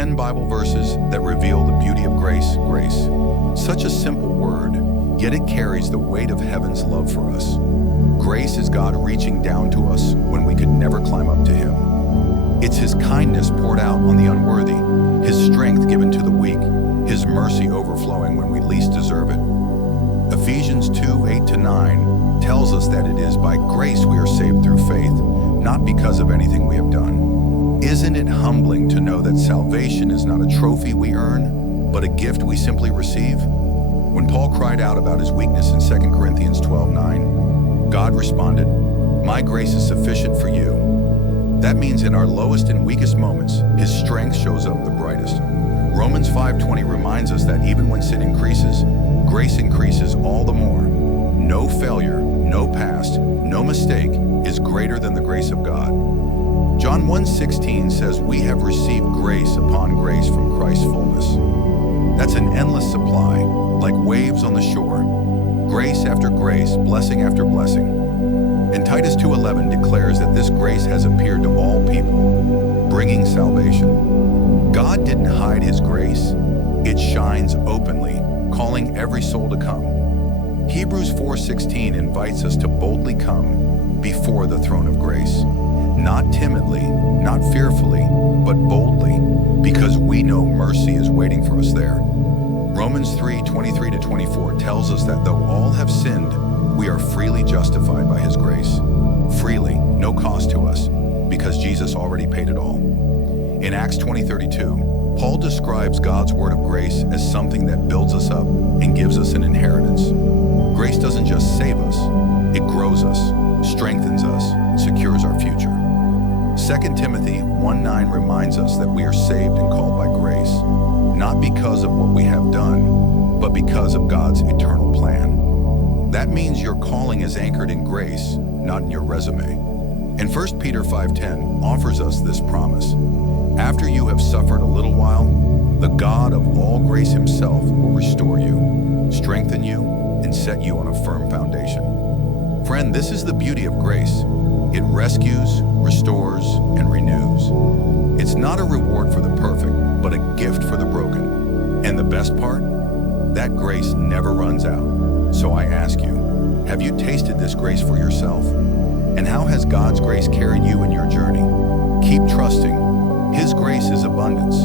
10 Bible verses that reveal the beauty of grace. Grace. Such a simple word, yet it carries the weight of heaven's love for us. Grace is God reaching down to us when we could never climb up to Him. It's His kindness poured out on the unworthy, His strength given to the weak, His mercy overflowing when we least deserve it. Ephesians 2:8-9 tells us that it is by grace we are saved through faith, not because of anything we have done. Isn't it humbling to know that salvation is not a trophy we earn, but a gift we simply receive? When Paul cried out about his weakness in 2 Corinthians 12:9, God responded, "My grace is sufficient for you." That means in our lowest and weakest moments, His strength shows up the brightest. Romans 5:20 reminds us that even when sin increases, grace increases all the more. No failure, no past, no mistake is greater than the grace of God. John 1:16 says we have received grace upon grace from Christ's fullness. That's an endless supply, like waves on the shore. Grace after grace, blessing after blessing. And Titus 2:11 declares that this grace has appeared to all people, bringing salvation. God didn't hide His grace. It shines openly, calling every soul to come. Hebrews 4:16 invites us to boldly come before the throne of grace. Not timidly, not fearfully, but boldly, because we know mercy is waiting for us there. Romans 3:23-24 tells us that though all have sinned, we are freely justified by His grace. Freely, no cost to us, because Jesus already paid it all. In Acts 20:32, Paul describes God's word of grace as something that builds us up and gives us an inheritance. Grace doesn't just save us, it grows us, strengthens us, and secures our future. 2 Timothy 1:9 reminds us that we are saved and called by grace, not because of what we have done, but because of God's eternal plan. That means your calling is anchored in grace, not in your resume. And 1 Peter 5:10 offers us this promise. After you have suffered a little while, the God of all grace Himself will restore you, strengthen you, and set you on a firm foundation. Friend, this is the beauty of grace. It rescues, restores, and renews. It's not a reward for the perfect, but a gift for the broken. And the best part? That grace never runs out. So I ask you, have you tasted this grace for yourself? And how has God's grace carried you in your journey? Keep trusting. His grace is abundance.